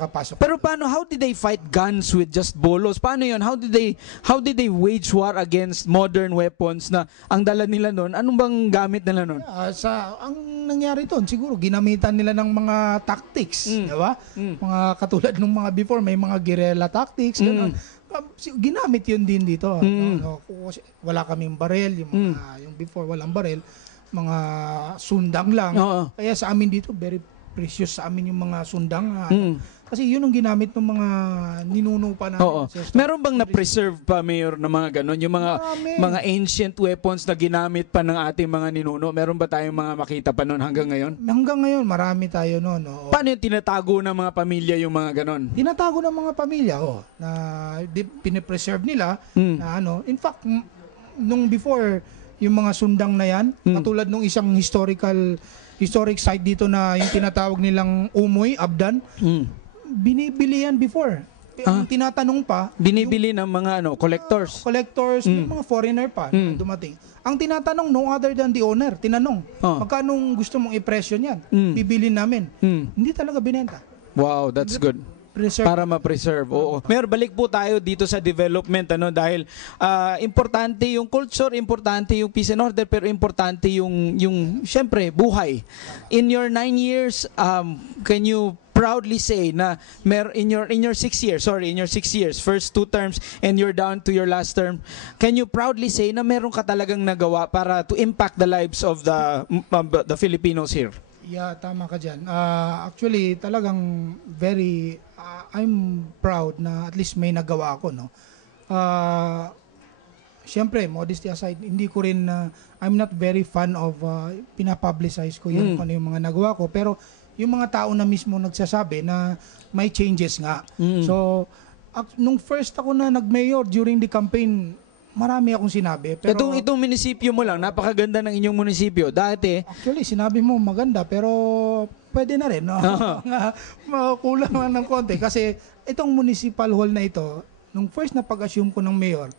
kapasok. Pero paano, how did they fight guns with just bolos? Paano yun? How did they wage war against modern weapons na ang dala nila noon? Anong bang gamit nila noon? Ang nangyari doon, siguro ginamitan nila ng mga tactics, di ba? Mga katulad ng mga before, may mga guerrilla tactics, ganun. Ginamit yun din dito. No? Wala kaming barel, yung before walang barel, mga sundang lang. Kaya sa amin dito, very precious sa amin yung mga sundang. Kasi yun ang ginamit ng mga ninuno pa na. Meron bang na-preserve pa, Mayor, na mga ganon? Yung mga ancient weapons na ginamit pa ng ating mga ninuno? Meron ba tayong mga makita pa noon hanggang ngayon? Hanggang ngayon, marami tayo noon. Paano yung tinatago ng mga pamilya yung mga ganon? Tinatago ng mga pamilya, na pinipreserve nila. Na, in fact, nung before, yung mga sundang na yan, katulad nung isang historic site dito na yung tinatawag nilang Umoy, Abdan, binibili yan before. Ang tinatanong pa, binibili ng mga collectors. Yung mga foreigner pa na dumating. Ang tinatanong, no other than the owner, tinanong, magkano gusto mong i-presyo niyan? Bibili namin. Hindi talaga binenta. Wow, that's good. Para ma-preserve. Oo. Mayor, balik po tayo dito sa development dahil importante yung culture, importante yung peace and order, pero importante yung syempre buhay. In your 9 years, can you proudly say na in your 6 years, first 2 terms and you're down to your last term, can you proudly say na meron ka talagang nagawa para to impact the lives of the Filipinos here? Yeah, tama ka dyan. Actually, talagang I'm proud na at least may nagawa ako, no? Siyempre, modesty aside, hindi ko rin, I'm not very fan of pinapublicize ko yung mga nagawa ko, pero yung mga tao na mismo nagsasabi na may changes nga. So, nung first ako na nag-mayor during the campaign, marami akong sinabi. Pero itong munisipyo mo lang, napakaganda ng inyong munisipyo. Dati, actually, sinabi mo maganda, pero pwede na rin. No? Kulang lang ng konti. Kasi itong municipal hall na ito, nung first na pag-assume ko ng mayor,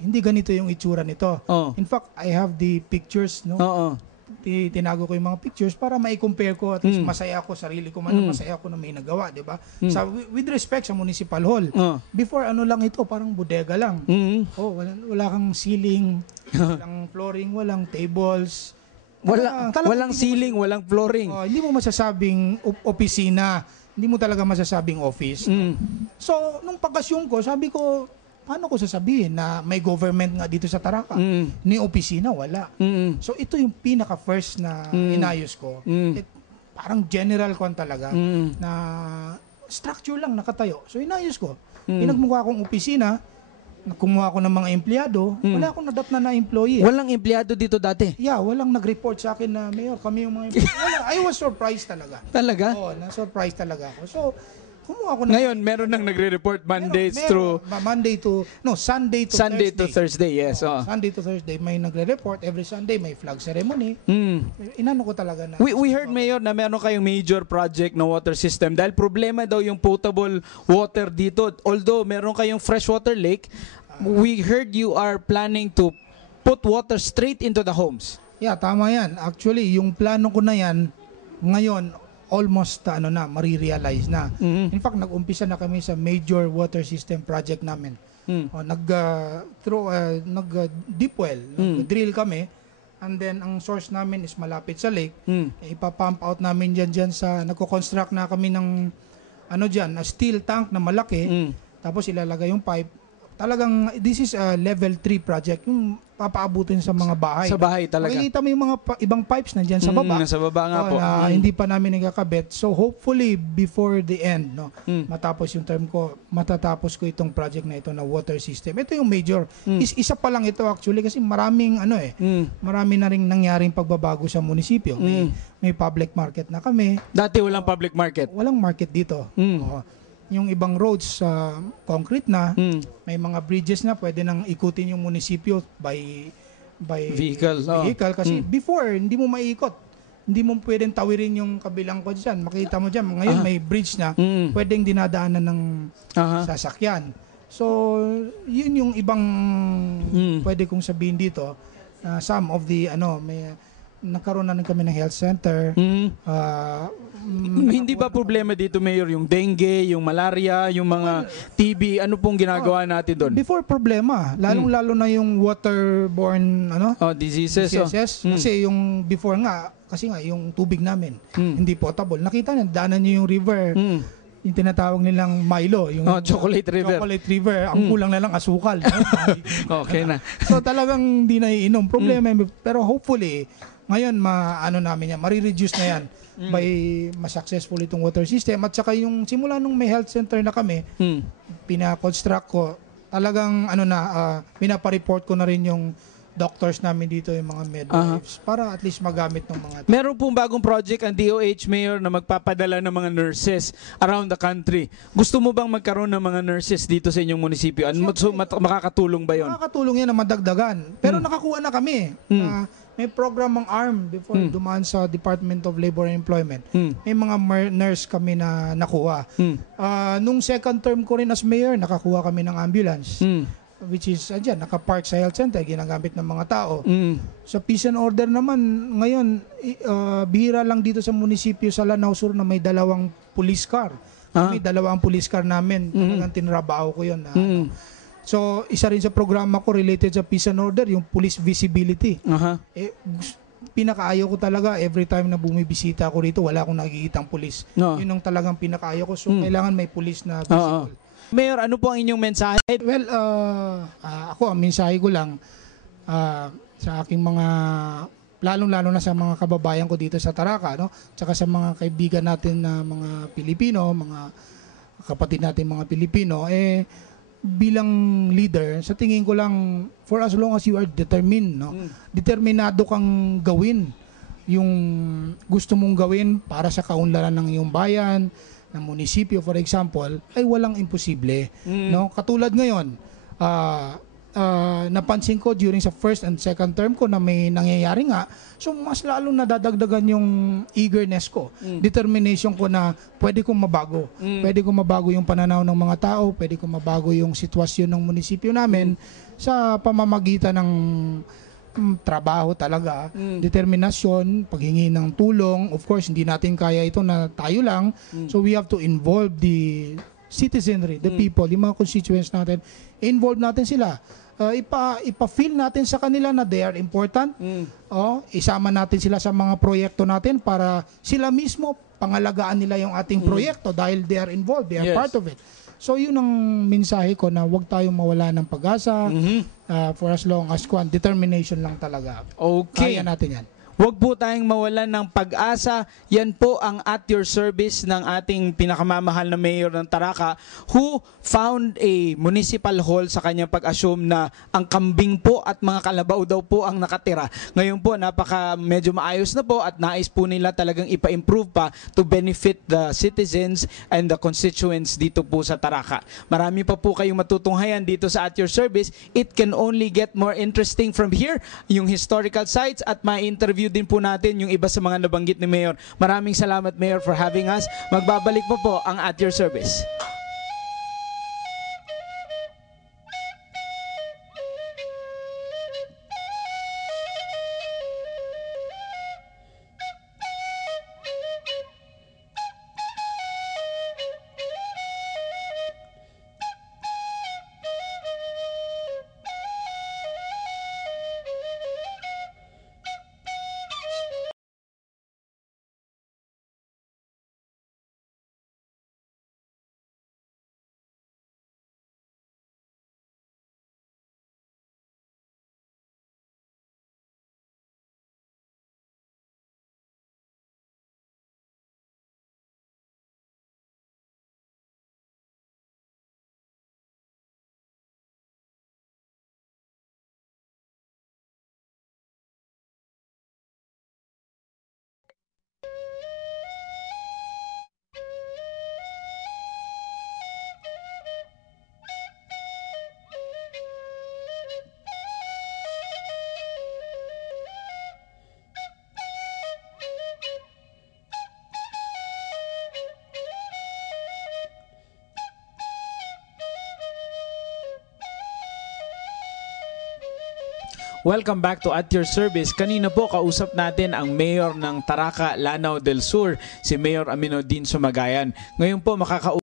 hindi ganito yung itsura nito. In fact, I have the pictures. No? Tinago ko yung mga pictures para ma-compare ko, at least masaya ako, sarili ko man masaya ako na may nagawa, di ba? With respect sa municipal hall. Before, lang ito, parang bodega lang. Wala kang ceiling, walang flooring, walang tables. Walang ceiling, walang flooring. Hindi mo masasabing opisina, hindi mo talaga masasabing office. So, nung pag-assume ko, sabi ko, paano ko sasabihin na may government nga dito sa Taraca? Ni opisina, wala. So ito yung pinaka-first na inayos ko. Parang general kon talaga na structure lang nakatayo. So inayos ko. Pinagmukha kong opisina, kumuha ko ng mga empleyado, wala akong nadatna na employee. Walang empleyado dito dati? Yeah, walang nag-report sa akin na, Mayor, kami yung mga empleyado. Wala. I was surprised talaga. Talaga? Oo, na-surprise talaga ako. So, kumuha ko ngayon, meron nang nagre-report Sunday to Thursday, yes. Sunday to Thursday, may nagre-report. Every Sunday, may flag ceremony. Inano ko talaga na. We heard, Mayor, na meron kayong major project na water system dahil problema daw yung potable water dito. Although meron kayong freshwater lake, we heard you are planning to put water straight into the homes. Yeah, tama yan. Actually, yung plano ko na yan, ngayon, almost marirealize na. In fact, nag-umpisa na kami sa major water system project namin. Nag-deep well, nag-drill kami, and then ang source namin is malapit sa lake. Ipapump out namin dyan sa, nagko-construct na kami ng a steel tank na malaki, tapos ilalagay yung pipe. Talagang, this is a level 3 project, yung papaabutin sa mga bahay. Sa bahay talaga. Makikita mo yung mga ibang pipes na dyan sa baba. Sa baba nga po. Hindi pa namin nagkakabit. So hopefully, before the end, matapos yung term ko, matatapos ko itong project na ito na water system. Ito yung major. Isa pa lang ito actually kasi maraming marami na rin nangyaring pagbabago sa munisipyo. May public market na kami. Dati walang public market? Walang market dito. Yung ibang roads concrete na, may mga bridges na pwede nang ikutin yung munisipyo by vehicle. Kasi before hindi mo maiikot, hindi mo pwedeng tawirin yung kabilang ko dyan. Makita mo dyan, ngayon may bridge na pwedeng dinadaanan ng sasakyan. So yun yung ibang pwede kong sabihin dito. Some of the nagkaroon na rin kami ng health center. Mm. Ah, Hindi ba problema dito, Mayor, yung dengue, yung malaria, yung mga TB, ano pong ginagawa natin doon? Before problema, lalong-lalo na yung waterborne Diseases. diseases. Kasi yung before nga, kasi nga yung tubig namin hindi potable. Nakita niyo, daanan niyo yung river, yung tinatawag nilang Milo, yung Chocolate River. Chocolate River, ang kulang na lang asukal. Okay na. So talagang hindi na iinom. Problema yun. Pero hopefully, ngayon namin yan, marireduce na yan by ma-successful itong water system. At saka yung simula nung may health center na kami, pina-construct ko, talagang pinapareport ko na rin yung doctors namin dito, yung mga midwives, para at least magamit ng mga... Meron pong bagong project ang DOH, Mayor, na magpapadala ng mga nurses around the country. Gusto mo bang magkaroon ng mga nurses dito sa inyong munisipyo? Makakatulong ba yon? Makakatulong yan na madagdagan. Pero nakakuha na kami. May program ang ARM before dumaan sa Department of Labor and Employment. May mga nurse kami na nakuha. Nung second term ko rin as mayor, nakakuha kami ng ambulance. Which is, nakapark sa health center, ginagamit ng mga tao. Sa peace and order naman, ngayon, bihira lang dito sa munisipyo sa Lanao Sur na may 2 police car. May 2 police car namin. Talagang tinrabaho ko yun. So, isa rin sa programa ko related sa peace and order, yung police visibility. Pinakaayaw ko talaga every time na bumibisita ako rito, wala akong nakikitang police. Yun ang talagang pinakaayaw ko. So, kailangan may police na visible. Mayor, ano po ang inyong mensahe? Well, ako, ang mensahe ko lang sa aking mga, lalong-lalo na sa mga kababayan ko dito sa Taraca, no? Tsaka sa mga kaibigan natin na mga Pilipino, mga kapatid natin mga Pilipino, bilang leader, sa tingin ko lang, for as long as you are determined, no? Determinado kang gawin yung gusto mong gawin para sa kaunlaran ng iyong bayan, ng munisipyo, for example, ay walang imposible. No? Katulad ngayon, napansin ko during sa first and second term ko na may nangyayari nga, so mas lalo nadadagdagan yung eagerness ko, determination ko na pwede kong mabago. Pwede kong mabago yung pananaw ng mga tao, pwede kong mabago yung sitwasyon ng munisipyo namin sa pamamagitan ng trabaho talaga, determinasyon, paghingi ng tulong. Of course, hindi natin kaya ito na tayo lang. So we have to involve the citizenry, the people, yung mga constituents natin. Involve natin sila. Ipa-feel natin sa kanila na they are important. Isama natin sila sa mga proyekto natin para sila mismo pangalagaan nila yung ating proyekto dahil they are involved, they are part of it. So yun ang mensahe ko na huwag tayong mawala ng pag-asa for as long as determination lang talaga. Okay. Kaya natin yan. Huwag po tayong mawalan ng pag-asa. Yan po ang at your service ng ating pinakamamahal na mayor ng Taraca who found a municipal hall sa kanyang pag-assume na ang kambing po at mga kalabaw daw po ang nakatira. Ngayon po, medyo maayos na po at nais po nila talagang ipa-improve pa to benefit the citizens and the constituents dito po sa Taraca. Marami pa po kayong matutunghayan dito sa at your service. It can only get more interesting from here. Yung historical sites at ma-interview din po natin yung iba sa mga nabanggit ni Mayor. Maraming salamat, Mayor, for having us. Magbabalik po ang At Your Service. Welcome back to At Your Service. Kanina po kausap natin ang Mayor ng Taraca, Lanao del Sur, si Mayor Aminuddin Sumagayan. Ngayon po makakausap